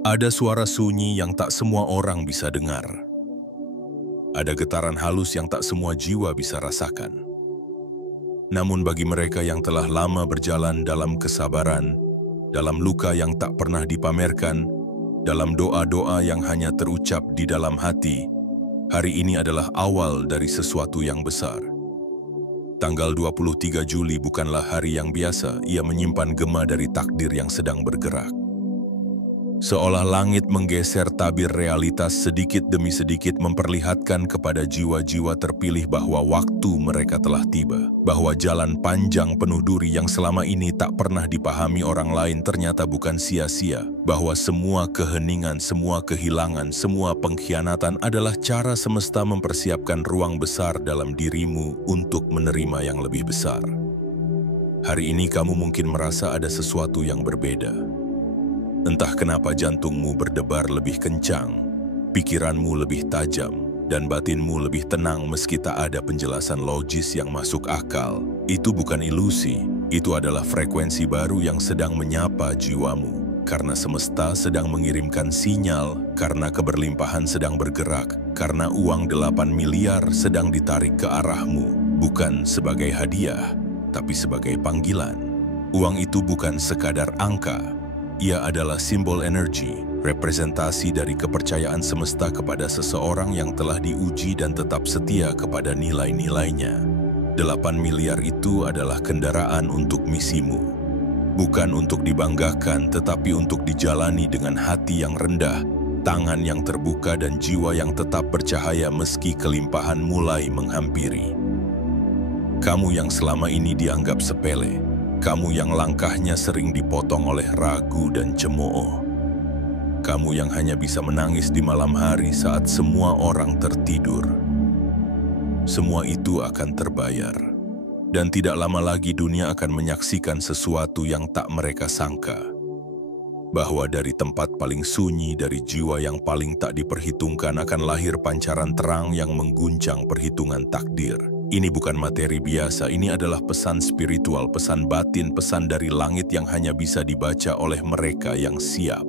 Ada suara sunyi yang tak semua orang bisa dengar. Ada getaran halus yang tak semua jiwa bisa rasakan. Namun bagi mereka yang telah lama berjalan dalam kesabaran, dalam luka yang tak pernah dipamerkan, dalam doa-doa yang hanya terucap di dalam hati, hari ini adalah awal dari sesuatu yang besar. Tanggal 23 Juli bukanlah hari yang biasa, ia menyimpan gema dari takdir yang sedang bergerak. Seolah langit menggeser tabir realitas sedikit demi sedikit memperlihatkan kepada jiwa-jiwa terpilih bahwa waktu mereka telah tiba. Bahwa jalan panjang penuh duri yang selama ini tak pernah dipahami orang lain ternyata bukan sia-sia. Bahwa semua keheningan, semua kehilangan, semua pengkhianatan adalah cara semesta mempersiapkan ruang besar dalam dirimu untuk menerima yang lebih besar. Hari ini kamu mungkin merasa ada sesuatu yang berbeda. Entah kenapa jantungmu berdebar lebih kencang, pikiranmu lebih tajam, dan batinmu lebih tenang meski tak ada penjelasan logis yang masuk akal. Itu bukan ilusi, itu adalah frekuensi baru yang sedang menyapa jiwamu. Karena semesta sedang mengirimkan sinyal, karena keberlimpahan sedang bergerak, karena uang 8 miliar sedang ditarik ke arahmu. Bukan sebagai hadiah, tapi sebagai panggilan. Uang itu bukan sekadar angka. Ia adalah simbol energi, representasi dari kepercayaan semesta kepada seseorang yang telah diuji dan tetap setia kepada nilai-nilainya. 8 miliar itu adalah kendaraan untuk misimu. Bukan untuk dibanggakan, tetapi untuk dijalani dengan hati yang rendah, tangan yang terbuka dan jiwa yang tetap bercahaya meski kelimpahan mulai menghampiri. Kamu yang selama ini dianggap sepele, kamu yang langkahnya sering dipotong oleh ragu dan cemooh. Kamu yang hanya bisa menangis di malam hari saat semua orang tertidur. Semua itu akan terbayar. Dan tidak lama lagi dunia akan menyaksikan sesuatu yang tak mereka sangka. Bahwa dari tempat paling sunyi, dari jiwa yang paling tak diperhitungkan akan lahir pancaran terang yang mengguncang perhitungan takdir. Ini bukan materi biasa, ini adalah pesan spiritual, pesan batin, pesan dari langit yang hanya bisa dibaca oleh mereka yang siap.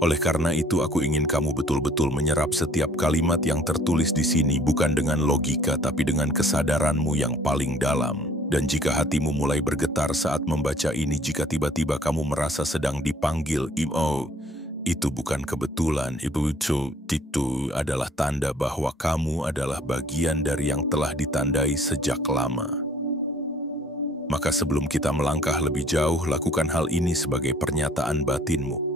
Oleh karena itu, aku ingin kamu betul-betul menyerap setiap kalimat yang tertulis di sini, bukan dengan logika, tapi dengan kesadaranmu yang paling dalam. Dan jika hatimu mulai bergetar saat membaca ini, jika tiba-tiba kamu merasa sedang dipanggil, itu bukan kebetulan, itu adalah tanda bahwa kamu adalah bagian dari yang telah ditandai sejak lama. Maka sebelum kita melangkah lebih jauh, lakukan hal ini sebagai pernyataan batinmu.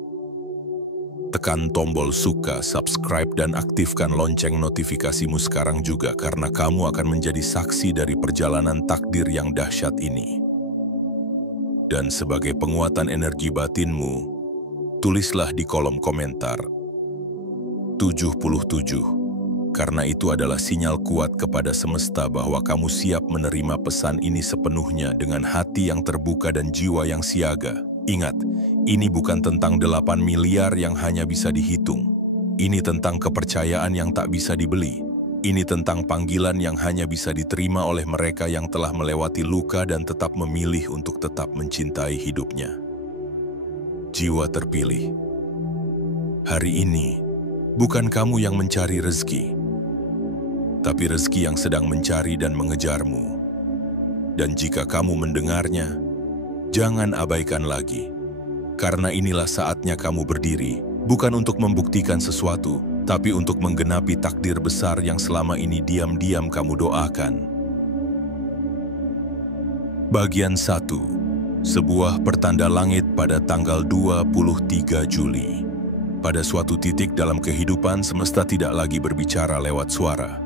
Tekan tombol suka, subscribe, dan aktifkan lonceng notifikasimu sekarang juga karena kamu akan menjadi saksi dari perjalanan takdir yang dahsyat ini. Dan sebagai penguatan energi batinmu, tulislah di kolom komentar 77, karena itu adalah sinyal kuat kepada semesta bahwa kamu siap menerima pesan ini sepenuhnya dengan hati yang terbuka dan jiwa yang siaga. Ingat, ini bukan tentang 8 miliar yang hanya bisa dihitung. Ini tentang kepercayaan yang tak bisa dibeli. Ini tentang panggilan yang hanya bisa diterima oleh mereka yang telah melewati luka dan tetap memilih untuk tetap mencintai hidupnya. Jiwa terpilih. Hari ini, bukan kamu yang mencari rezeki, tapi rezeki yang sedang mencari dan mengejarmu. Dan jika kamu mendengarnya, jangan abaikan lagi. Karena inilah saatnya kamu berdiri, bukan untuk membuktikan sesuatu, tapi untuk menggenapi takdir besar yang selama ini diam-diam kamu doakan. Bagian 1. Sebuah pertanda langit pada tanggal 23 Juli. Pada suatu titik dalam kehidupan, semesta tidak lagi berbicara lewat suara,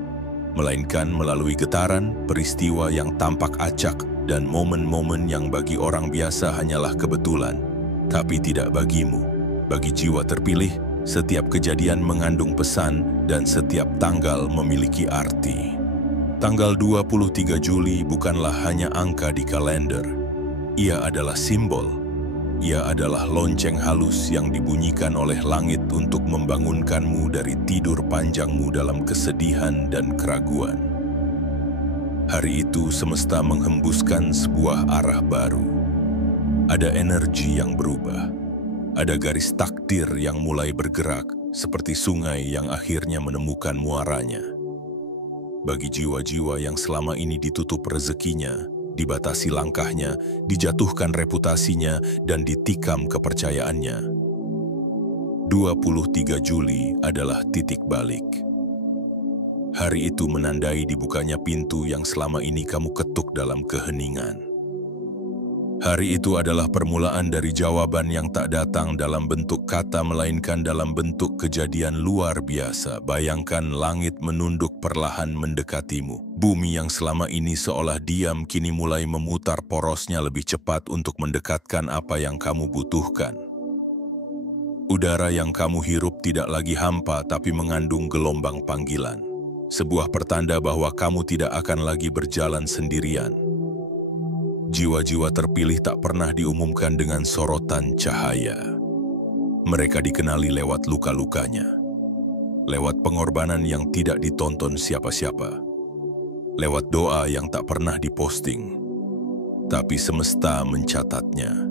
melainkan melalui getaran, peristiwa yang tampak acak, dan momen-momen yang bagi orang biasa hanyalah kebetulan. Tapi tidak bagimu. Bagi jiwa terpilih, setiap kejadian mengandung pesan dan setiap tanggal memiliki arti. Tanggal 23 Juli bukanlah hanya angka di kalender. Ia adalah simbol. Ia adalah lonceng halus yang dibunyikan oleh langit untuk membangunkanmu dari tidur panjangmu dalam kesedihan dan keraguan. Hari itu semesta menghembuskan sebuah arah baru. Ada energi yang berubah. Ada garis takdir yang mulai bergerak, seperti sungai yang akhirnya menemukan muaranya. Bagi jiwa-jiwa yang selama ini ditutup rezekinya, dibatasi langkahnya, dijatuhkan reputasinya, dan ditikam kepercayaannya. 23 Juli adalah titik balik. Hari itu menandai dibukanya pintu yang selama ini kamu ketuk dalam keheningan. Hari itu adalah permulaan dari jawaban yang tak datang dalam bentuk kata melainkan dalam bentuk kejadian luar biasa. Bayangkan langit menunduk perlahan mendekatimu. Bumi yang selama ini seolah diam kini mulai memutar porosnya lebih cepat untuk mendekatkan apa yang kamu butuhkan. Udara yang kamu hirup tidak lagi hampa tapi mengandung gelombang panggilan. Sebuah pertanda bahwa kamu tidak akan lagi berjalan sendirian. Jiwa-jiwa terpilih tak pernah diumumkan dengan sorotan cahaya. Mereka dikenali lewat luka-lukanya, lewat pengorbanan yang tidak ditonton siapa-siapa, lewat doa yang tak pernah diposting, tapi semesta mencatatnya.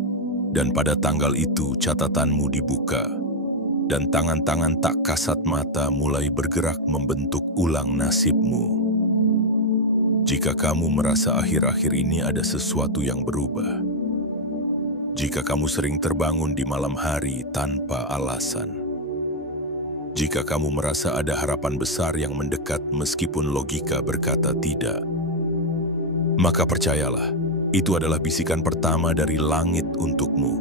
Dan pada tanggal itu catatanmu dibuka, dan tangan-tangan tak kasat mata mulai bergerak membentuk ulang nasibmu. Jika kamu merasa akhir-akhir ini ada sesuatu yang berubah, jika kamu sering terbangun di malam hari tanpa alasan, jika kamu merasa ada harapan besar yang mendekat meskipun logika berkata tidak, maka percayalah, itu adalah bisikan pertama dari langit untukmu.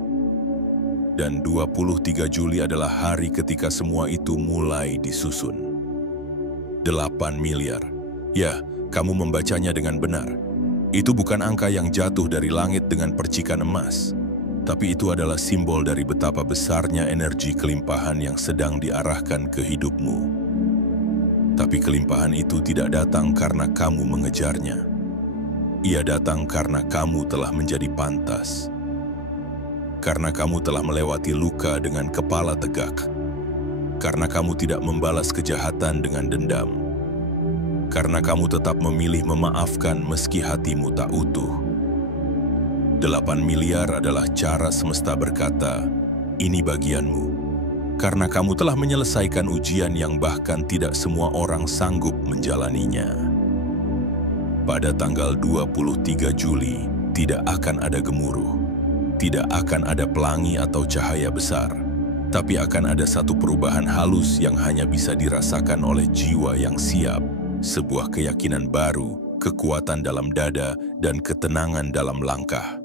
Dan 23 Juli adalah hari ketika semua itu mulai disusun. 8 miliar. Ya, kamu membacanya dengan benar. Itu bukan angka yang jatuh dari langit dengan percikan emas, tapi itu adalah simbol dari betapa besarnya energi kelimpahan yang sedang diarahkan ke hidupmu. Tapi kelimpahan itu tidak datang karena kamu mengejarnya. Ia datang karena kamu telah menjadi pantas. Karena kamu telah melewati luka dengan kepala tegak. Karena kamu tidak membalas kejahatan dengan dendam. Karena kamu tetap memilih memaafkan meski hatimu tak utuh. 8 miliar adalah cara semesta berkata, ini bagianmu. Karena kamu telah menyelesaikan ujian yang bahkan tidak semua orang sanggup menjalaninya. Pada tanggal 23 Juli, tidak akan ada gemuruh. Tidak akan ada pelangi atau cahaya besar. Tapi akan ada satu perubahan halus yang hanya bisa dirasakan oleh jiwa yang siap. Sebuah keyakinan baru, kekuatan dalam dada, dan ketenangan dalam langkah.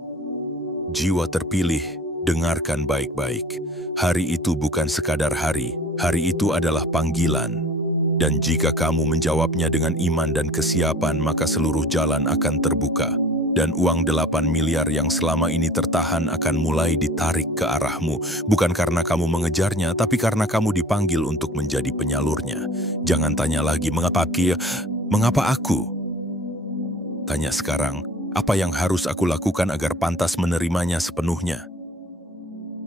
Jiwa terpilih, dengarkan baik-baik. Hari itu bukan sekadar hari itu adalah panggilan. Dan jika kamu menjawabnya dengan iman dan kesiapan, maka seluruh jalan akan terbuka. Dan uang 8 miliar yang selama ini tertahan akan mulai ditarik ke arahmu. Bukan karena kamu mengejarnya, tapi karena kamu dipanggil untuk menjadi penyalurnya. Jangan tanya lagi, mengapa aku? Tanya sekarang, apa yang harus aku lakukan agar pantas menerimanya sepenuhnya?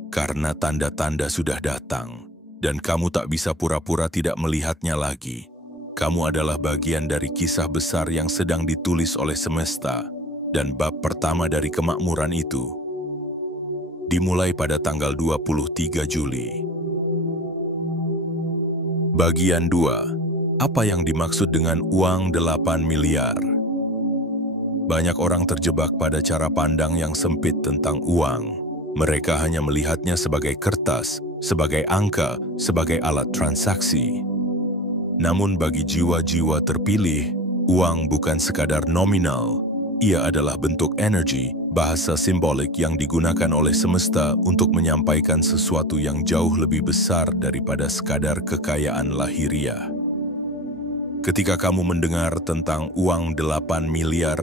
Karena tanda-tanda sudah datang, dan kamu tak bisa pura-pura tidak melihatnya lagi. Kamu adalah bagian dari kisah besar yang sedang ditulis oleh semesta. Dan bab pertama dari kemakmuran itu dimulai pada tanggal 23 Juli. Bagian 2. Apa yang dimaksud dengan uang 8 miliar? Banyak orang terjebak pada cara pandang yang sempit tentang uang. Mereka hanya melihatnya sebagai kertas, sebagai angka, sebagai alat transaksi. Namun bagi jiwa-jiwa terpilih, uang bukan sekadar nominal. Ia adalah bentuk energi, bahasa simbolik yang digunakan oleh semesta untuk menyampaikan sesuatu yang jauh lebih besar daripada sekadar kekayaan lahiriah. Ketika kamu mendengar tentang uang 8 miliar,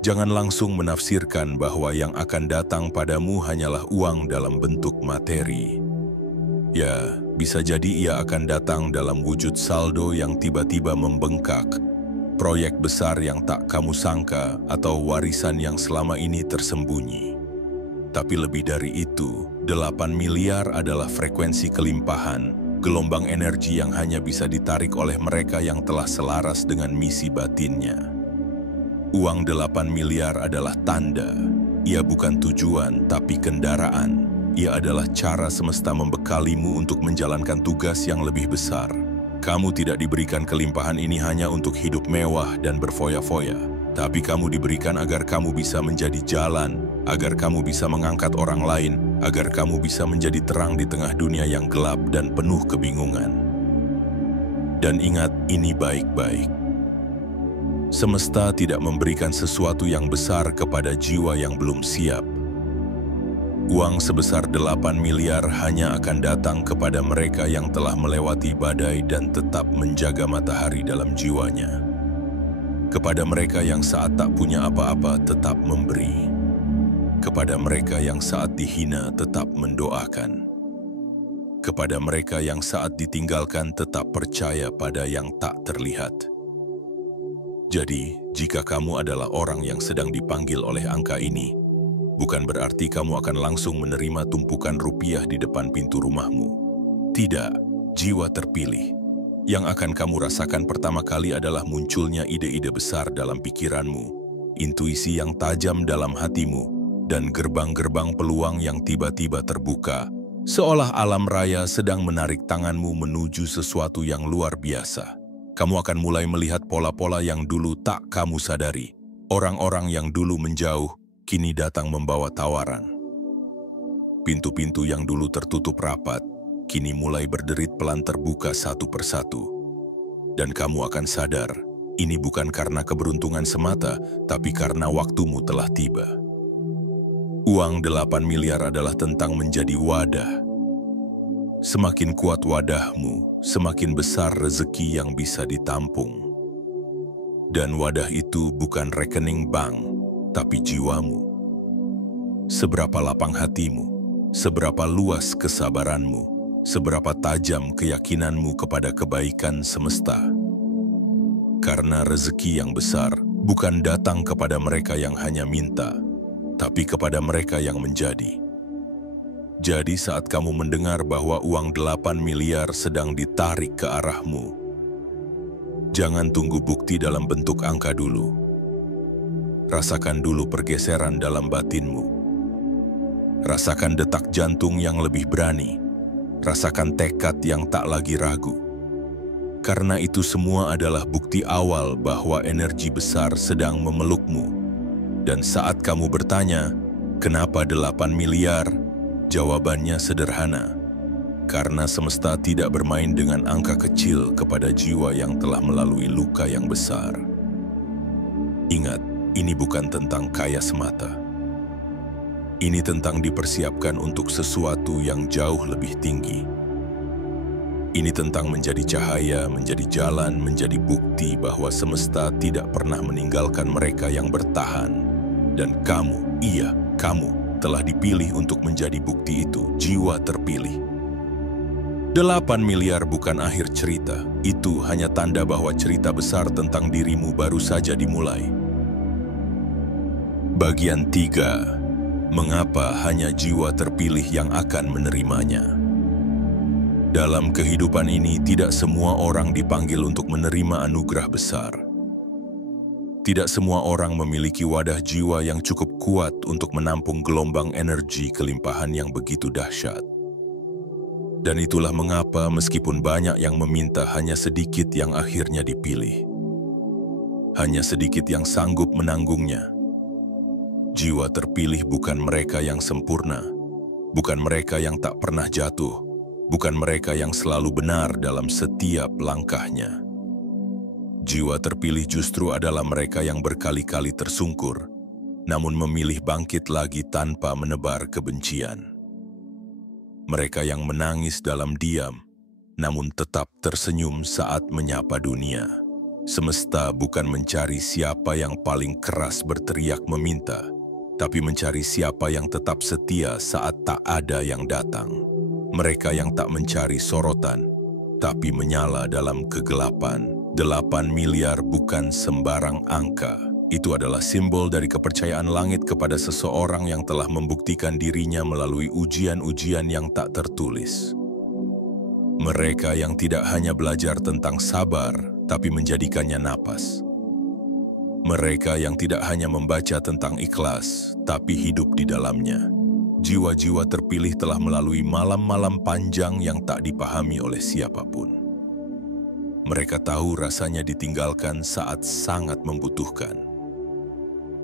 jangan langsung menafsirkan bahwa yang akan datang padamu hanyalah uang dalam bentuk materi. Ya, bisa jadi ia akan datang dalam wujud saldo yang tiba-tiba membengkak, proyek besar yang tak kamu sangka, atau warisan yang selama ini tersembunyi. Tapi lebih dari itu, 8 miliar adalah frekuensi kelimpahan, gelombang energi yang hanya bisa ditarik oleh mereka yang telah selaras dengan misi batinnya. Uang 8 miliar adalah tanda. Ia bukan tujuan, tapi kendaraan. Ia adalah cara semesta membekalimu untuk menjalankan tugas yang lebih besar. Kamu tidak diberikan kelimpahan ini hanya untuk hidup mewah dan berfoya-foya, tapi kamu diberikan agar kamu bisa menjadi jalan, agar kamu bisa mengangkat orang lain, agar kamu bisa menjadi terang di tengah dunia yang gelap dan penuh kebingungan. Dan ingat ini baik-baik. Semesta tidak memberikan sesuatu yang besar kepada jiwa yang belum siap. Uang sebesar 8 miliar hanya akan datang kepada mereka yang telah melewati badai dan tetap menjaga matahari dalam jiwanya. Kepada mereka yang saat tak punya apa-apa tetap memberi. Kepada mereka yang saat dihina tetap mendoakan. Kepada mereka yang saat ditinggalkan tetap percaya pada yang tak terlihat. Jadi, jika kamu adalah orang yang sedang dipanggil oleh angka ini, bukan berarti kamu akan langsung menerima tumpukan rupiah di depan pintu rumahmu. Tidak, jiwa terpilih. Yang akan kamu rasakan pertama kali adalah munculnya ide-ide besar dalam pikiranmu, intuisi yang tajam dalam hatimu, dan gerbang-gerbang peluang yang tiba-tiba terbuka, seolah alam raya sedang menarik tanganmu menuju sesuatu yang luar biasa. Kamu akan mulai melihat pola-pola yang dulu tak kamu sadari. Orang-orang yang dulu menjauh, kini datang membawa tawaran. Pintu-pintu yang dulu tertutup rapat, kini mulai berderit pelan terbuka satu persatu. Dan kamu akan sadar, ini bukan karena keberuntungan semata, tapi karena waktumu telah tiba. Uang 8 miliar adalah tentang menjadi wadah. Semakin kuat wadahmu, semakin besar rezeki yang bisa ditampung. Dan wadah itu bukan rekening bank, tapi jiwamu. Seberapa lapang hatimu, seberapa luas kesabaranmu, seberapa tajam keyakinanmu kepada kebaikan semesta. Karena rezeki yang besar bukan datang kepada mereka yang hanya minta, tapi kepada mereka yang menjadi. Jadi saat kamu mendengar bahwa uang 8 miliar sedang ditarik ke arahmu, jangan tunggu bukti dalam bentuk angka dulu. Rasakan dulu pergeseran dalam batinmu. Rasakan detak jantung yang lebih berani. Rasakan tekad yang tak lagi ragu. Karena itu semua adalah bukti awal bahwa energi besar sedang memelukmu. Dan saat kamu bertanya, kenapa 8 miliar? Jawabannya sederhana. Karena semesta tidak bermain dengan angka kecil kepada jiwa yang telah melalui luka yang besar. Ingat, ini bukan tentang kaya semata. Ini tentang dipersiapkan untuk sesuatu yang jauh lebih tinggi. Ini tentang menjadi cahaya, menjadi jalan, menjadi bukti bahwa semesta tidak pernah meninggalkan mereka yang bertahan. Dan kamu, iya, kamu telah dipilih untuk menjadi bukti itu, jiwa terpilih. 8 miliar bukan akhir cerita, itu hanya tanda bahwa cerita besar tentang dirimu baru saja dimulai. Bagian 3. Mengapa hanya jiwa terpilih yang akan menerimanya? Dalam kehidupan ini, tidak semua orang dipanggil untuk menerima anugerah besar. Tidak semua orang memiliki wadah jiwa yang cukup kuat untuk menampung gelombang energi kelimpahan yang begitu dahsyat. Dan itulah mengapa meskipun banyak yang meminta, hanya sedikit yang akhirnya dipilih. Hanya sedikit yang sanggup menanggungnya. Jiwa terpilih bukan mereka yang sempurna, bukan mereka yang tak pernah jatuh, bukan mereka yang selalu benar dalam setiap langkahnya. Jiwa terpilih justru adalah mereka yang berkali-kali tersungkur, namun memilih bangkit lagi tanpa menebar kebencian. Mereka yang menangis dalam diam, namun tetap tersenyum saat menyapa dunia. Semesta bukan mencari siapa yang paling keras berteriak meminta, tapi mencari siapa yang tetap setia saat tak ada yang datang. Mereka yang tak mencari sorotan, tapi menyala dalam kegelapan. 8 miliar bukan sembarang angka. Itu adalah simbol dari kepercayaan langit kepada seseorang yang telah membuktikan dirinya melalui ujian-ujian yang tak tertulis. Mereka yang tidak hanya belajar tentang sabar, tapi menjadikannya napas. Mereka yang tidak hanya membaca tentang ikhlas, tapi hidup di dalamnya. jiwa-jiwa terpilih telah melalui malam-malam panjang yang tak dipahami oleh siapapun. Mereka tahu rasanya ditinggalkan saat sangat membutuhkan.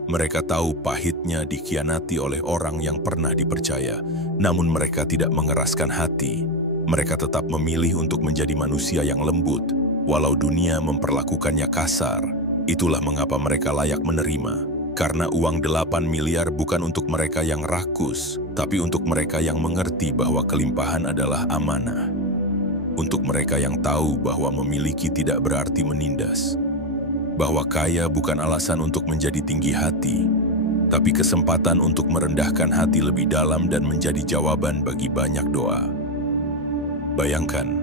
Mereka tahu pahitnya dikhianati oleh orang yang pernah dipercaya, namun mereka tidak mengeraskan hati. Mereka tetap memilih untuk menjadi manusia yang lembut, walau dunia memperlakukannya kasar. Itulah mengapa mereka layak menerima. Karena uang 8 miliar bukan untuk mereka yang rakus, tapi untuk mereka yang mengerti bahwa kelimpahan adalah amanah. Untuk mereka yang tahu bahwa memiliki tidak berarti menindas. Bahwa kaya bukan alasan untuk menjadi tinggi hati, tapi kesempatan untuk merendahkan hati lebih dalam dan menjadi jawaban bagi banyak doa. Bayangkan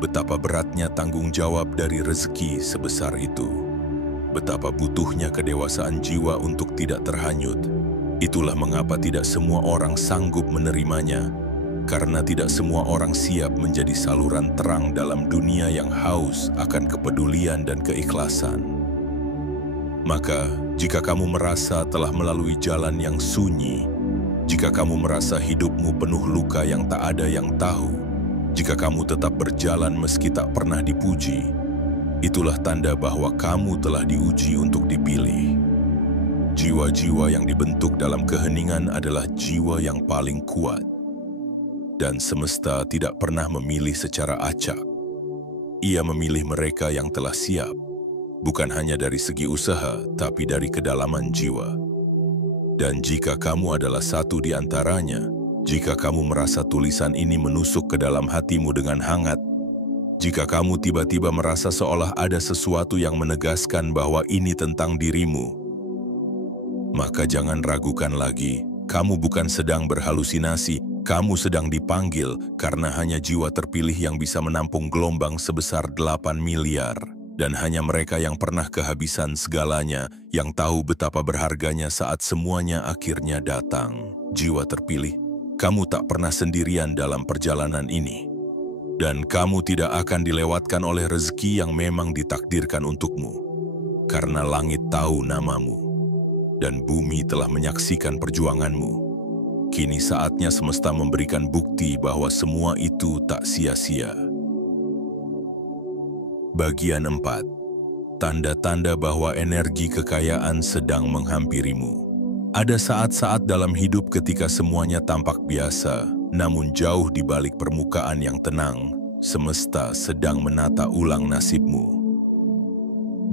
betapa beratnya tanggung jawab dari rezeki sebesar itu. Betapa butuhnya kedewasaan jiwa untuk tidak terhanyut. Itulah mengapa tidak semua orang sanggup menerimanya, karena tidak semua orang siap menjadi saluran terang dalam dunia yang haus akan kepedulian dan keikhlasan. Maka, jika kamu merasa telah melalui jalan yang sunyi, jika kamu merasa hidupmu penuh luka yang tak ada yang tahu, jika kamu tetap berjalan meski tak pernah dipuji, itulah tanda bahwa kamu telah diuji untuk dipilih. Jiwa-jiwa yang dibentuk dalam keheningan adalah jiwa yang paling kuat. Dan semesta tidak pernah memilih secara acak. Ia memilih mereka yang telah siap, bukan hanya dari segi usaha, tapi dari kedalaman jiwa. Dan jika kamu adalah satu di antaranya, jika kamu merasa tulisan ini menusuk ke dalam hatimu dengan hangat, jika kamu tiba-tiba merasa seolah ada sesuatu yang menegaskan bahwa ini tentang dirimu, maka jangan ragukan lagi. Kamu bukan sedang berhalusinasi, kamu sedang dipanggil karena hanya jiwa terpilih yang bisa menampung gelombang sebesar 8 miliar. Dan hanya mereka yang pernah kehabisan segalanya, yang tahu betapa berharganya saat semuanya akhirnya datang. Jiwa terpilih, kamu tak pernah sendirian dalam perjalanan ini. Dan kamu tidak akan dilewatkan oleh rezeki yang memang ditakdirkan untukmu. Karena langit tahu namamu, dan bumi telah menyaksikan perjuanganmu. Kini saatnya semesta memberikan bukti bahwa semua itu tak sia-sia. Bagian 4. Tanda-tanda bahwa energi kekayaan sedang menghampirimu. Ada saat-saat dalam hidup ketika semuanya tampak biasa, namun jauh di balik permukaan yang tenang, semesta sedang menata ulang nasibmu.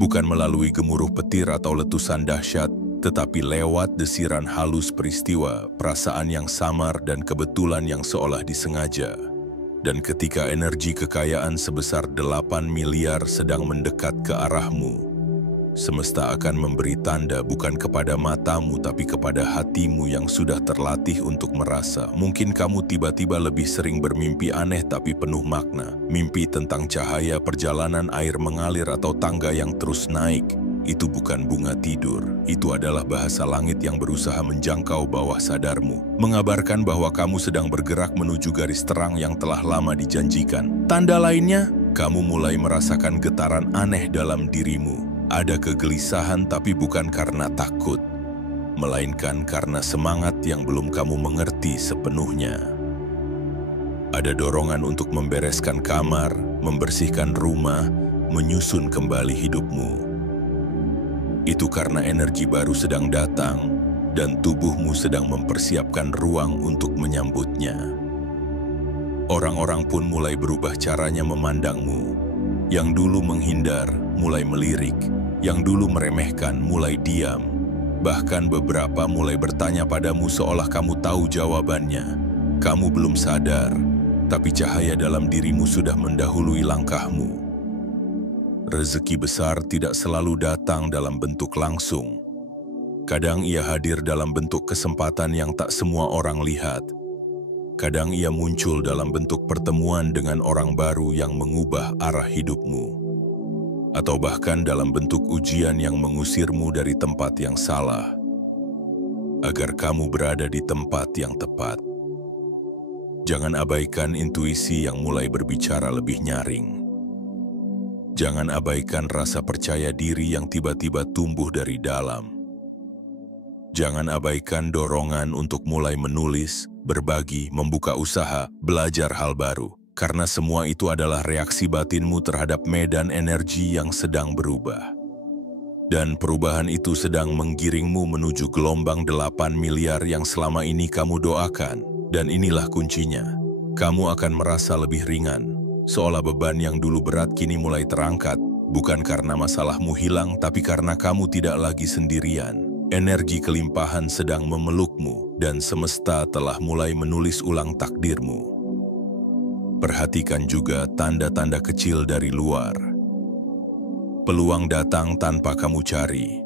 Bukan melalui gemuruh petir atau letusan dahsyat, tetapi lewat desiran halus peristiwa, perasaan yang samar dan kebetulan yang seolah disengaja. Dan ketika energi kekayaan sebesar 8 miliar sedang mendekat ke arahmu, semesta akan memberi tanda bukan kepada matamu tapi kepada hatimu yang sudah terlatih untuk merasa. Mungkin kamu tiba-tiba lebih sering bermimpi aneh tapi penuh makna. Mimpi tentang cahaya, perjalanan air mengalir atau tangga yang terus naik. Itu bukan bunga tidur, itu adalah bahasa langit yang berusaha menjangkau bawah sadarmu, mengabarkan bahwa kamu sedang bergerak menuju garis terang yang telah lama dijanjikan. Tanda lainnya, kamu mulai merasakan getaran aneh dalam dirimu. Ada kegelisahan tapi bukan karena takut, melainkan karena semangat yang belum kamu mengerti sepenuhnya. Ada dorongan untuk membereskan kamar, membersihkan rumah, menyusun kembali hidupmu. Itu karena energi baru sedang datang dan tubuhmu sedang mempersiapkan ruang untuk menyambutnya. Orang-orang pun mulai berubah caranya memandangmu. Yang dulu menghindar, mulai melirik. Yang dulu meremehkan, mulai diam. Bahkan beberapa mulai bertanya padamu seolah kamu tahu jawabannya. Kamu belum sadar, tapi cahaya dalam dirimu sudah mendahului langkahmu. Rezeki besar tidak selalu datang dalam bentuk langsung. Kadang ia hadir dalam bentuk kesempatan yang tak semua orang lihat. Kadang ia muncul dalam bentuk pertemuan dengan orang baru yang mengubah arah hidupmu. Atau bahkan dalam bentuk ujian yang mengusirmu dari tempat yang salah, agar kamu berada di tempat yang tepat. Jangan abaikan intuisi yang mulai berbicara lebih nyaring. Jangan abaikan rasa percaya diri yang tiba-tiba tumbuh dari dalam. Jangan abaikan dorongan untuk mulai menulis, berbagi, membuka usaha, belajar hal baru. Karena semua itu adalah reaksi batinmu terhadap medan energi yang sedang berubah. Dan perubahan itu sedang menggiringmu menuju gelombang 8 miliar yang selama ini kamu doakan. Dan inilah kuncinya. Kamu akan merasa lebih ringan, seolah beban yang dulu berat kini mulai terangkat. Bukan karena masalahmu hilang, tapi karena kamu tidak lagi sendirian. Energi kelimpahan sedang memelukmu, dan semesta telah mulai menulis ulang takdirmu. Perhatikan juga tanda-tanda kecil dari luar. Peluang datang tanpa kamu cari.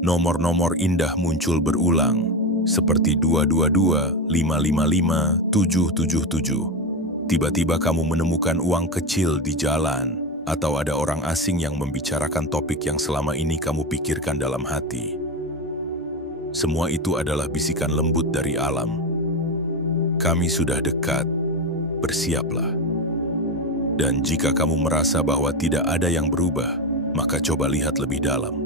Nomor-nomor indah muncul berulang, seperti 222, 555, 777. Tiba-tiba kamu menemukan uang kecil di jalan, atau ada orang asing yang membicarakan topik yang selama ini kamu pikirkan dalam hati. Semua itu adalah bisikan lembut dari alam. Kami sudah dekat, bersiaplah. Dan jika kamu merasa bahwa tidak ada yang berubah, maka coba lihat lebih dalam.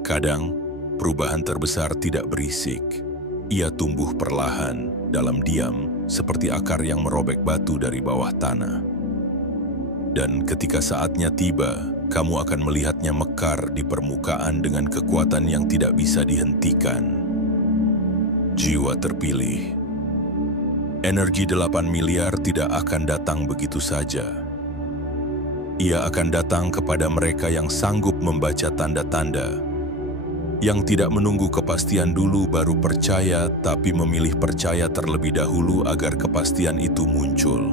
Kadang, perubahan terbesar tidak berisik. Ia tumbuh perlahan, dalam diam, seperti akar yang merobek batu dari bawah tanah. Dan ketika saatnya tiba, kamu akan melihatnya mekar di permukaan dengan kekuatan yang tidak bisa dihentikan. Jiwa terpilih. Energi 8 miliar tidak akan datang begitu saja. Ia akan datang kepada mereka yang sanggup membaca tanda-tanda, yang tidak menunggu kepastian dulu baru percaya, tapi memilih percaya terlebih dahulu agar kepastian itu muncul.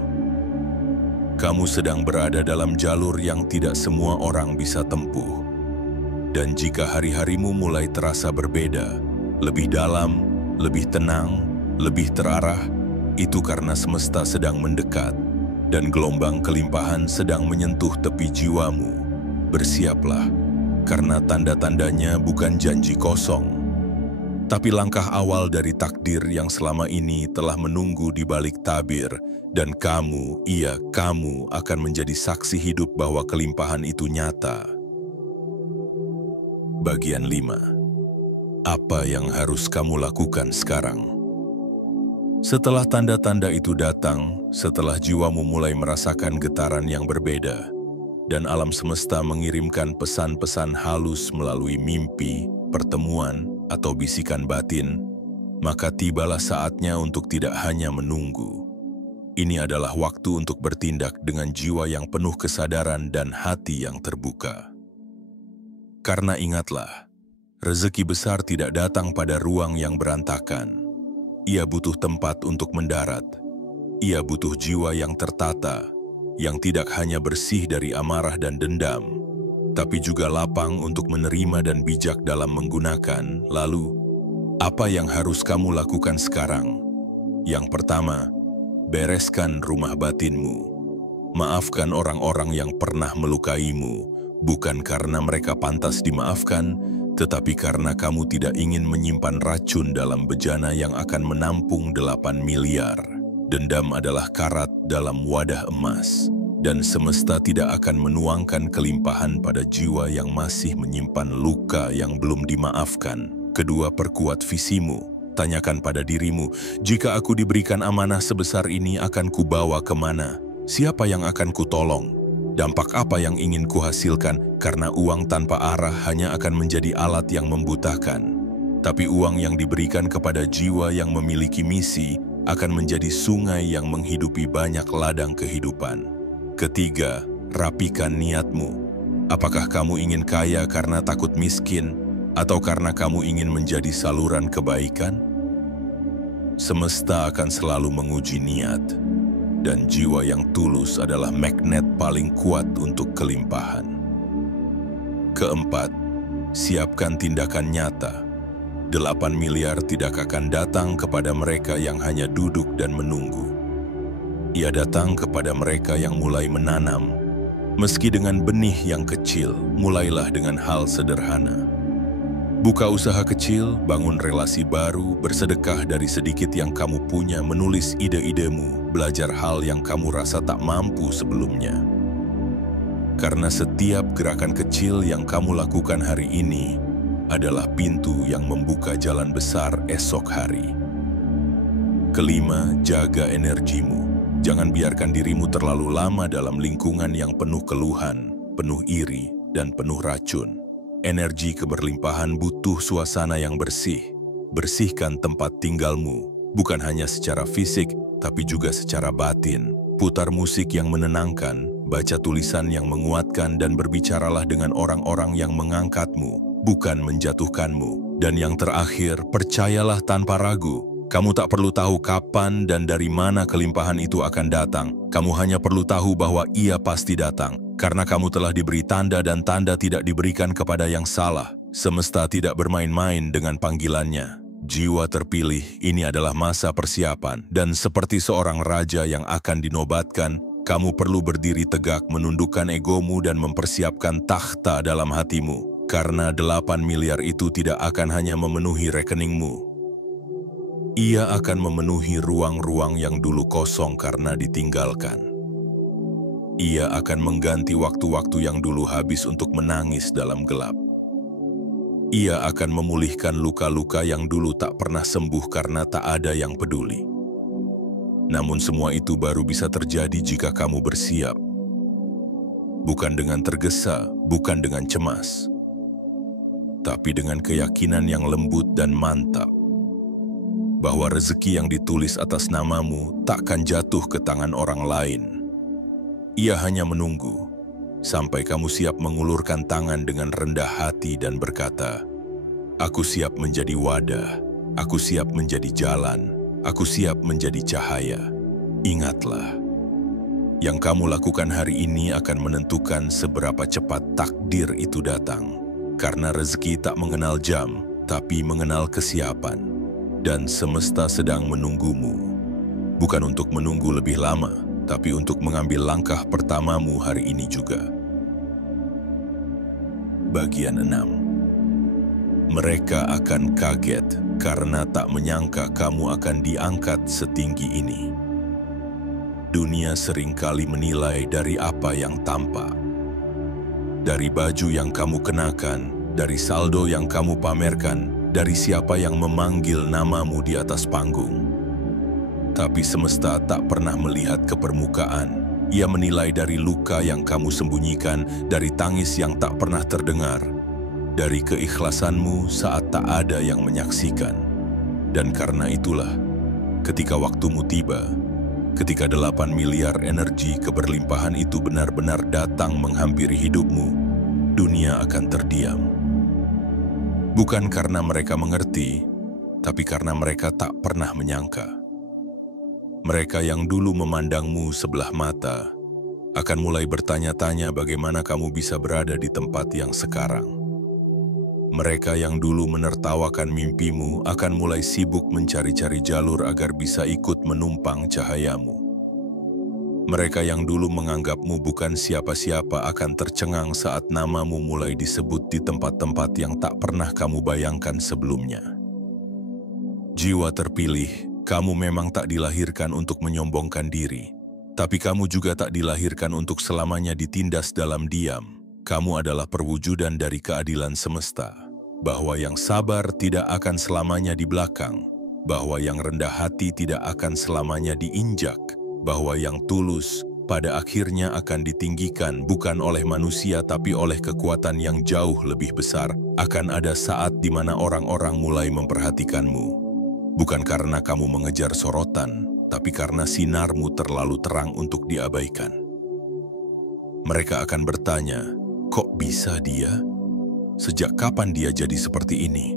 Kamu sedang berada dalam jalur yang tidak semua orang bisa tempuh. Dan jika hari-harimu mulai terasa berbeda, lebih dalam, lebih tenang, lebih terarah, itu karena semesta sedang mendekat, dan gelombang kelimpahan sedang menyentuh tepi jiwamu. Bersiaplah, karena tanda-tandanya bukan janji kosong, tapi langkah awal dari takdir yang selama ini telah menunggu di balik tabir, dan kamu, kamu akan menjadi saksi hidup bahwa kelimpahan itu nyata. Bagian 5. Apa yang harus kamu lakukan sekarang? Setelah tanda-tanda itu datang, setelah jiwamu mulai merasakan getaran yang berbeda, dan alam semesta mengirimkan pesan-pesan halus melalui mimpi, pertemuan, atau bisikan batin, maka tibalah saatnya untuk tidak hanya menunggu. Ini adalah waktu untuk bertindak dengan jiwa yang penuh kesadaran dan hati yang terbuka. Karena ingatlah, rezeki besar tidak datang pada ruang yang berantakan. Ia butuh tempat untuk mendarat. Ia butuh jiwa yang tertata, yang tidak hanya bersih dari amarah dan dendam, tapi juga lapang untuk menerima dan bijak dalam menggunakan. Lalu, apa yang harus kamu lakukan sekarang? Yang pertama, bereskan rumah batinmu. Maafkan orang-orang yang pernah melukaimu, bukan karena mereka pantas dimaafkan, tetapi karena kamu tidak ingin menyimpan racun dalam bejana yang akan menampung 8 miliar. Dendam adalah karat dalam wadah emas, dan semesta tidak akan menuangkan kelimpahan pada jiwa yang masih menyimpan luka yang belum dimaafkan. Kedua, perkuat visimu. Tanyakan pada dirimu, jika aku diberikan amanah sebesar ini akan kubawa kemana? Siapa yang akan kutolong? Dampak apa yang ingin kuhasilkan? Karena uang tanpa arah hanya akan menjadi alat yang membutakan. Tapi uang yang diberikan kepada jiwa yang memiliki misi akan menjadi sungai yang menghidupi banyak ladang kehidupan. Ketiga, rapikan niatmu. Apakah kamu ingin kaya karena takut miskin, atau karena kamu ingin menjadi saluran kebaikan? Semesta akan selalu menguji niat, dan jiwa yang tulus adalah magnet paling kuat untuk kelimpahan. Keempat, siapkan tindakan nyata. 8 miliar tidak akan datang kepada mereka yang hanya duduk dan menunggu. Ia datang kepada mereka yang mulai menanam. Meski dengan benih yang kecil, mulailah dengan hal sederhana. Buka usaha kecil, bangun relasi baru, bersedekah dari sedikit yang kamu punya, menulis ide-idemu, belajar hal yang kamu rasa tak mampu sebelumnya. Karena setiap gerakan kecil yang kamu lakukan hari ini adalah pintu yang membuka jalan besar esok hari. Kelima, jaga energimu. Jangan biarkan dirimu terlalu lama dalam lingkungan yang penuh keluhan, penuh iri, dan penuh racun. Energi keberlimpahan butuh suasana yang bersih. Bersihkan tempat tinggalmu, bukan hanya secara fisik, tapi juga secara batin. Putar musik yang menenangkan, baca tulisan yang menguatkan, dan berbicaralah dengan orang-orang yang mengangkatmu, bukan menjatuhkanmu. Dan yang terakhir, percayalah tanpa ragu. Kamu tak perlu tahu kapan dan dari mana kelimpahan itu akan datang. Kamu hanya perlu tahu bahwa ia pasti datang, karena kamu telah diberi tanda dan tanda tidak diberikan kepada yang salah. Semesta tidak bermain-main dengan panggilannya. Jiwa terpilih, ini adalah masa persiapan, dan seperti seorang raja yang akan dinobatkan, kamu perlu berdiri tegak, menundukkan egomu dan mempersiapkan takhta dalam hatimu, karena 8 miliar itu tidak akan hanya memenuhi rekeningmu. Ia akan memenuhi ruang-ruang yang dulu kosong karena ditinggalkan. Ia akan mengganti waktu-waktu yang dulu habis untuk menangis dalam gelap. Ia akan memulihkan luka-luka yang dulu tak pernah sembuh karena tak ada yang peduli. Namun semua itu baru bisa terjadi jika kamu bersiap. Bukan dengan tergesa, bukan dengan cemas, tapi dengan keyakinan yang lembut dan mantap, bahwa rezeki yang ditulis atas namamu takkan jatuh ke tangan orang lain. Ia hanya menunggu sampai kamu siap mengulurkan tangan dengan rendah hati dan berkata, "Aku siap menjadi wadah, aku siap menjadi jalan, aku siap menjadi cahaya." Ingatlah, yang kamu lakukan hari ini akan menentukan seberapa cepat takdir itu datang. Karena rezeki tak mengenal jam, tapi mengenal kesiapan. Dan semesta sedang menunggumu. Bukan untuk menunggu lebih lama, tapi untuk mengambil langkah pertamamu hari ini juga. Bagian 6. Mereka akan kaget karena tak menyangka kamu akan diangkat setinggi ini. Dunia seringkali menilai dari apa yang tampak. Dari baju yang kamu kenakan, dari saldo yang kamu pamerkan, dari siapa yang memanggil namamu di atas panggung. Tapi semesta tak pernah melihat ke permukaan. Ia menilai dari luka yang kamu sembunyikan, dari tangis yang tak pernah terdengar, dari keikhlasanmu saat tak ada yang menyaksikan. Dan karena itulah, ketika waktumu tiba, ketika 8 miliar energi keberlimpahan itu benar-benar datang menghampiri hidupmu, dunia akan terdiam. Bukan karena mereka mengerti, tapi karena mereka tak pernah menyangka. Mereka yang dulu memandangmu sebelah mata akan mulai bertanya-tanya bagaimana kamu bisa berada di tempat yang sekarang. Mereka yang dulu menertawakan mimpimu akan mulai sibuk mencari-cari jalur agar bisa ikut menumpang cahayamu. Mereka yang dulu menganggapmu bukan siapa-siapa akan tercengang saat namamu mulai disebut di tempat-tempat yang tak pernah kamu bayangkan sebelumnya. Jiwa terpilih, kamu memang tak dilahirkan untuk menyombongkan diri, tapi kamu juga tak dilahirkan untuk selamanya ditindas dalam diam. Kamu adalah perwujudan dari keadilan semesta, bahwa yang sabar tidak akan selamanya di belakang, bahwa yang rendah hati tidak akan selamanya diinjak, bahwa yang tulus pada akhirnya akan ditinggikan bukan oleh manusia tapi oleh kekuatan yang jauh lebih besar. Akan ada saat di mana orang-orang mulai memperhatikanmu. Bukan karena kamu mengejar sorotan, tapi karena sinarmu terlalu terang untuk diabaikan. Mereka akan bertanya, kok bisa dia? Sejak kapan dia jadi seperti ini?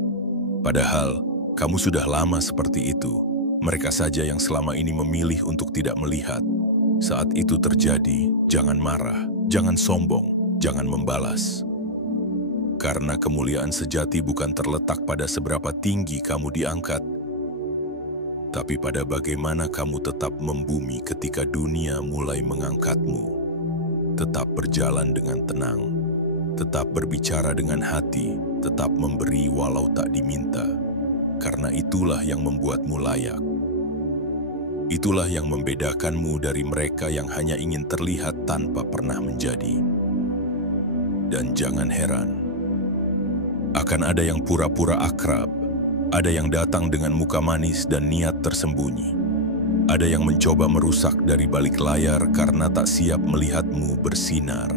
Padahal, kamu sudah lama seperti itu. Mereka saja yang selama ini memilih untuk tidak melihat. Saat itu terjadi, jangan marah, jangan sombong, jangan membalas. Karena kemuliaan sejati bukan terletak pada seberapa tinggi kamu diangkat, tapi pada bagaimana kamu tetap membumi ketika dunia mulai mengangkatmu. Tetap berjalan dengan tenang, tetap berbicara dengan hati, tetap memberi walau tak diminta. Karena itulah yang membuatmu layak. Itulah yang membedakanmu dari mereka yang hanya ingin terlihat tanpa pernah menjadi. Dan jangan heran, akan ada yang pura-pura akrab, ada yang datang dengan muka manis dan niat tersembunyi. Ada yang mencoba merusak dari balik layar karena tak siap melihatmu bersinar.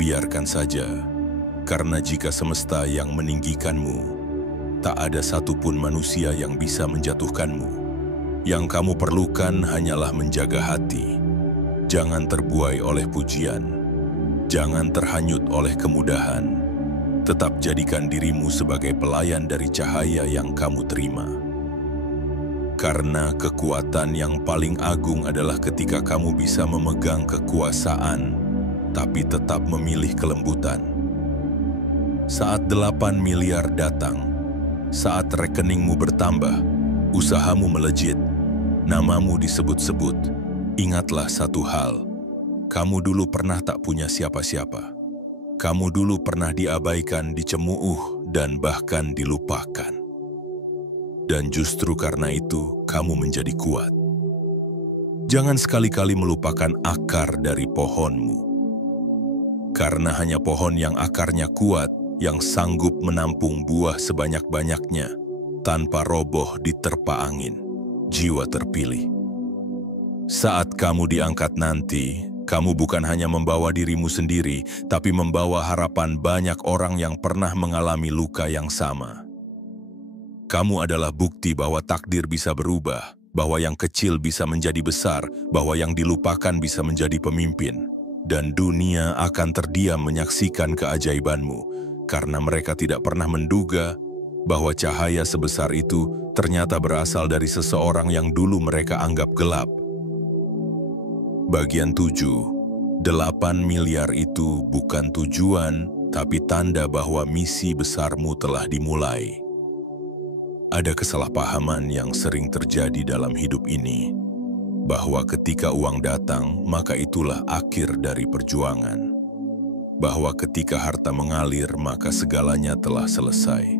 Biarkan saja, karena jika semesta yang meninggikanmu, tak ada satupun manusia yang bisa menjatuhkanmu. Yang kamu perlukan hanyalah menjaga hati. Jangan terbuai oleh pujian. Jangan terhanyut oleh kemudahan. Tetap jadikan dirimu sebagai pelayan dari cahaya yang kamu terima. Karena kekuatan yang paling agung adalah ketika kamu bisa memegang kekuasaan, tapi tetap memilih kelembutan. Saat 8 miliar datang, saat rekeningmu bertambah, usahamu melejit, namamu disebut-sebut, ingatlah satu hal. Kamu dulu pernah tak punya siapa-siapa. Kamu dulu pernah diabaikan, dicemooh, dan bahkan dilupakan. Dan justru karena itu, kamu menjadi kuat. Jangan sekali-kali melupakan akar dari pohonmu. Karena hanya pohon yang akarnya kuat, yang sanggup menampung buah sebanyak-banyaknya, tanpa roboh diterpa angin, jiwa terpilih. Saat kamu diangkat nanti, kamu bukan hanya membawa dirimu sendiri, tapi membawa harapan banyak orang yang pernah mengalami luka yang sama. Kamu adalah bukti bahwa takdir bisa berubah, bahwa yang kecil bisa menjadi besar, bahwa yang dilupakan bisa menjadi pemimpin. Dan dunia akan terdiam menyaksikan keajaibanmu, karena mereka tidak pernah menduga bahwa cahaya sebesar itu ternyata berasal dari seseorang yang dulu mereka anggap gelap. Bagian 7, 8 miliar itu bukan tujuan, tapi tanda bahwa misi besarmu telah dimulai. Ada kesalahpahaman yang sering terjadi dalam hidup ini, bahwa ketika uang datang, maka itulah akhir dari perjuangan. Bahwa ketika harta mengalir, maka segalanya telah selesai.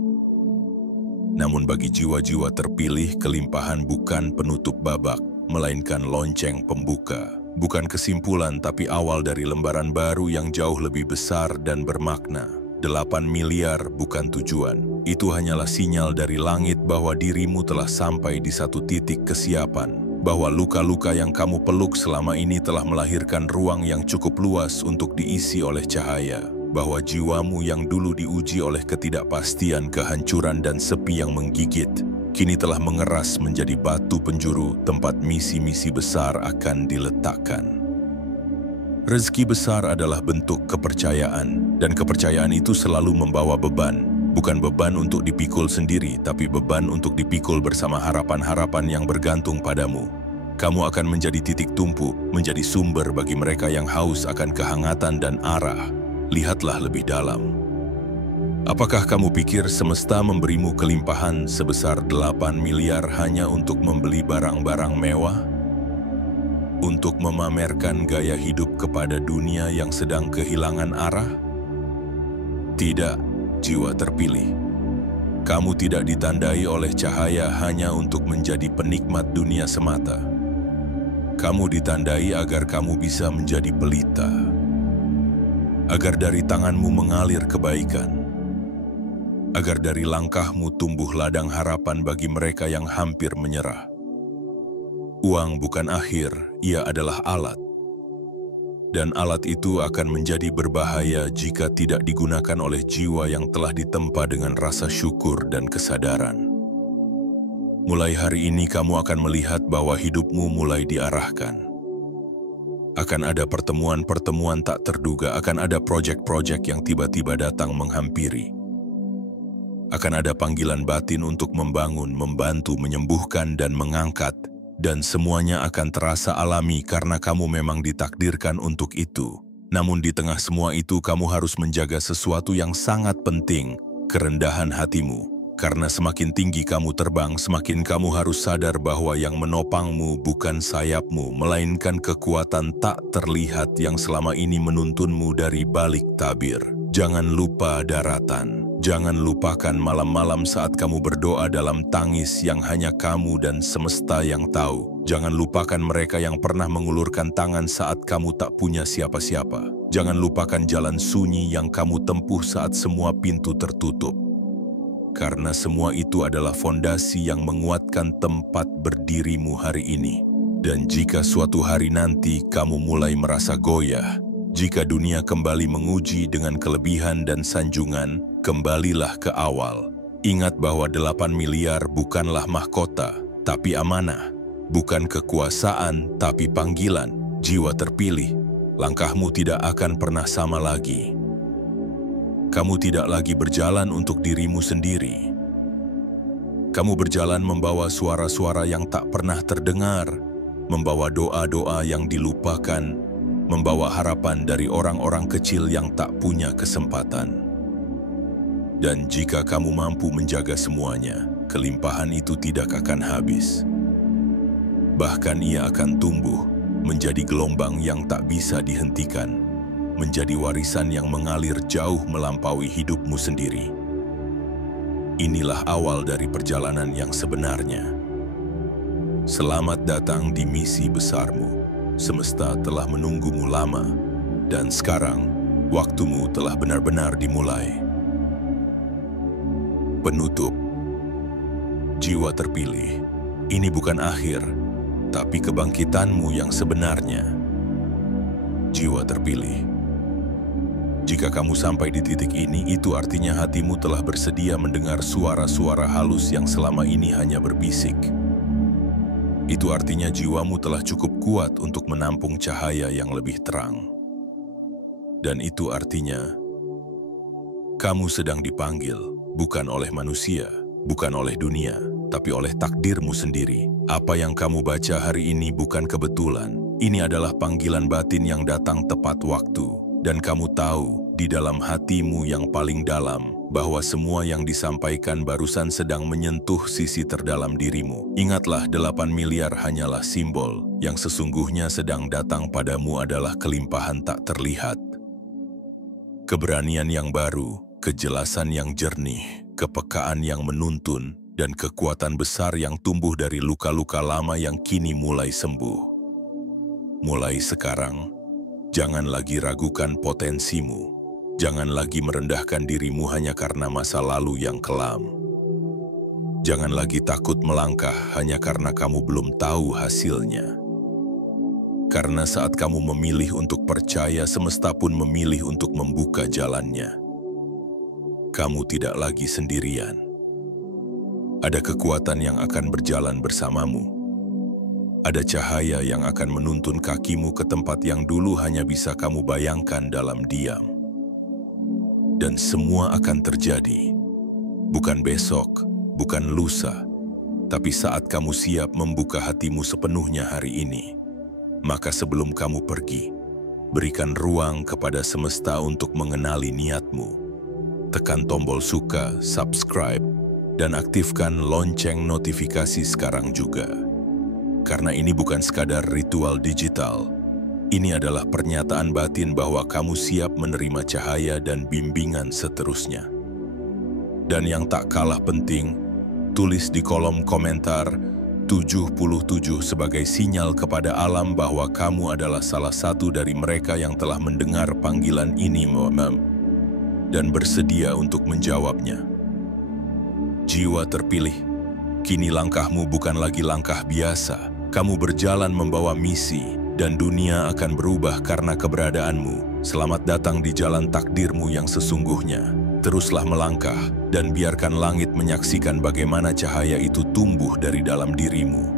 Namun bagi jiwa-jiwa terpilih, kelimpahan bukan penutup babak, melainkan lonceng pembuka. Bukan kesimpulan, tapi awal dari lembaran baru yang jauh lebih besar dan bermakna. 8 miliar bukan tujuan. Itu hanyalah sinyal dari langit bahwa dirimu telah sampai di satu titik kesiapan. Bahwa luka-luka yang kamu peluk selama ini telah melahirkan ruang yang cukup luas untuk diisi oleh cahaya. Bahwa jiwamu yang dulu diuji oleh ketidakpastian, kehancuran, dan sepi yang menggigit, kini telah mengeras menjadi batu penjuru tempat misi-misi besar akan diletakkan. Rezeki besar adalah bentuk kepercayaan, dan kepercayaan itu selalu membawa beban. Bukan beban untuk dipikul sendiri, tapi beban untuk dipikul bersama harapan-harapan yang bergantung padamu. Kamu akan menjadi titik tumpu, menjadi sumber bagi mereka yang haus akan kehangatan dan arah. Lihatlah lebih dalam. Apakah kamu pikir semesta memberimu kelimpahan sebesar 8 miliar hanya untuk membeli barang-barang mewah? Untuk memamerkan gaya hidup kepada dunia yang sedang kehilangan arah? Tidak. Jiwa terpilih. Kamu tidak ditandai oleh cahaya hanya untuk menjadi penikmat dunia semata. Kamu ditandai agar kamu bisa menjadi pelita. Agar dari tanganmu mengalir kebaikan. Agar dari langkahmu tumbuh ladang harapan bagi mereka yang hampir menyerah. Uang bukan akhir, ia adalah alat. Dan alat itu akan menjadi berbahaya jika tidak digunakan oleh jiwa yang telah ditempa dengan rasa syukur dan kesadaran. Mulai hari ini kamu akan melihat bahwa hidupmu mulai diarahkan. Akan ada pertemuan-pertemuan tak terduga, akan ada proyek-proyek yang tiba-tiba datang menghampiri. Akan ada panggilan batin untuk membangun, membantu, menyembuhkan, dan mengangkat. Dan semuanya akan terasa alami karena kamu memang ditakdirkan untuk itu. Namun di tengah semua itu kamu harus menjaga sesuatu yang sangat penting, kerendahan hatimu. Karena semakin tinggi kamu terbang, semakin kamu harus sadar bahwa yang menopangmu bukan sayapmu, melainkan kekuatan tak terlihat yang selama ini menuntunmu dari balik tabir. Jangan lupa daratan. Jangan lupakan malam-malam saat kamu berdoa dalam tangis yang hanya kamu dan semesta yang tahu. Jangan lupakan mereka yang pernah mengulurkan tangan saat kamu tak punya siapa-siapa. Jangan lupakan jalan sunyi yang kamu tempuh saat semua pintu tertutup. karena semua itu adalah fondasi yang menguatkan tempat berdirimu hari ini. Dan jika suatu hari nanti kamu mulai merasa goyah, jika dunia kembali menguji dengan kelebihan dan sanjungan, kembalilah ke awal. Ingat bahwa 8 miliar bukanlah mahkota, tapi amanah. Bukan kekuasaan, tapi panggilan. Jiwa terpilih, langkahmu tidak akan pernah sama lagi. Kamu tidak lagi berjalan untuk dirimu sendiri. Kamu berjalan membawa suara-suara yang tak pernah terdengar, membawa doa-doa yang dilupakan, membawa harapan dari orang-orang kecil yang tak punya kesempatan. Dan jika kamu mampu menjaga semuanya, kelimpahan itu tidak akan habis. Bahkan ia akan tumbuh menjadi gelombang yang tak bisa dihentikan, menjadi warisan yang mengalir jauh melampaui hidupmu sendiri. Inilah awal dari perjalanan yang sebenarnya. Selamat datang di misi besarmu. Semesta telah menunggumu lama, dan sekarang waktumu telah benar-benar dimulai. Penutup. Jiwa terpilih, ini bukan akhir, tapi kebangkitanmu yang sebenarnya. Jiwa terpilih. Jika kamu sampai di titik ini, itu artinya hatimu telah bersedia mendengar suara-suara halus yang selama ini hanya berbisik. Itu artinya jiwamu telah cukup kuat untuk menampung cahaya yang lebih terang. Dan itu artinya kamu sedang dipanggil, bukan oleh manusia, bukan oleh dunia, tapi oleh takdirmu sendiri. Apa yang kamu baca hari ini bukan kebetulan. Ini adalah panggilan batin yang datang tepat waktu. Dan kamu tahu, di dalam hatimu yang paling dalam, bahwa semua yang disampaikan barusan sedang menyentuh sisi terdalam dirimu. Ingatlah, 8 miliar hanyalah simbol. Yang sesungguhnya sedang datang padamu adalah kelimpahan tak terlihat. Keberanian yang baru, kejelasan yang jernih, kepekaan yang menuntun, dan kekuatan besar yang tumbuh dari luka-luka lama yang kini mulai sembuh. Mulai sekarang, jangan lagi ragukan potensimu. Jangan lagi merendahkan dirimu hanya karena masa lalu yang kelam. Jangan lagi takut melangkah hanya karena kamu belum tahu hasilnya. Karena saat kamu memilih untuk percaya, semesta pun memilih untuk membuka jalannya. Kamu tidak lagi sendirian. Ada kekuatan yang akan berjalan bersamamu. Ada cahaya yang akan menuntun kakimu ke tempat yang dulu hanya bisa kamu bayangkan dalam diam. Dan semua akan terjadi. Bukan besok, bukan lusa, tapi saat kamu siap membuka hatimu sepenuhnya hari ini. Maka sebelum kamu pergi, berikan ruang kepada semesta untuk mengenali niatmu. Tekan tombol suka, subscribe, dan aktifkan lonceng notifikasi sekarang juga. Karena ini bukan sekadar ritual digital. Ini adalah pernyataan batin bahwa kamu siap menerima cahaya dan bimbingan seterusnya. Dan yang tak kalah penting, tulis di kolom komentar 77 sebagai sinyal kepada alam bahwa kamu adalah salah satu dari mereka yang telah mendengar panggilan ini dan bersedia untuk menjawabnya. Jiwa terpilih, kini langkahmu bukan lagi langkah biasa. Kamu berjalan membawa misi, dan dunia akan berubah karena keberadaanmu. Selamat datang di jalan takdirmu yang sesungguhnya. Teruslah melangkah, dan biarkan langit menyaksikan bagaimana cahaya itu tumbuh dari dalam dirimu.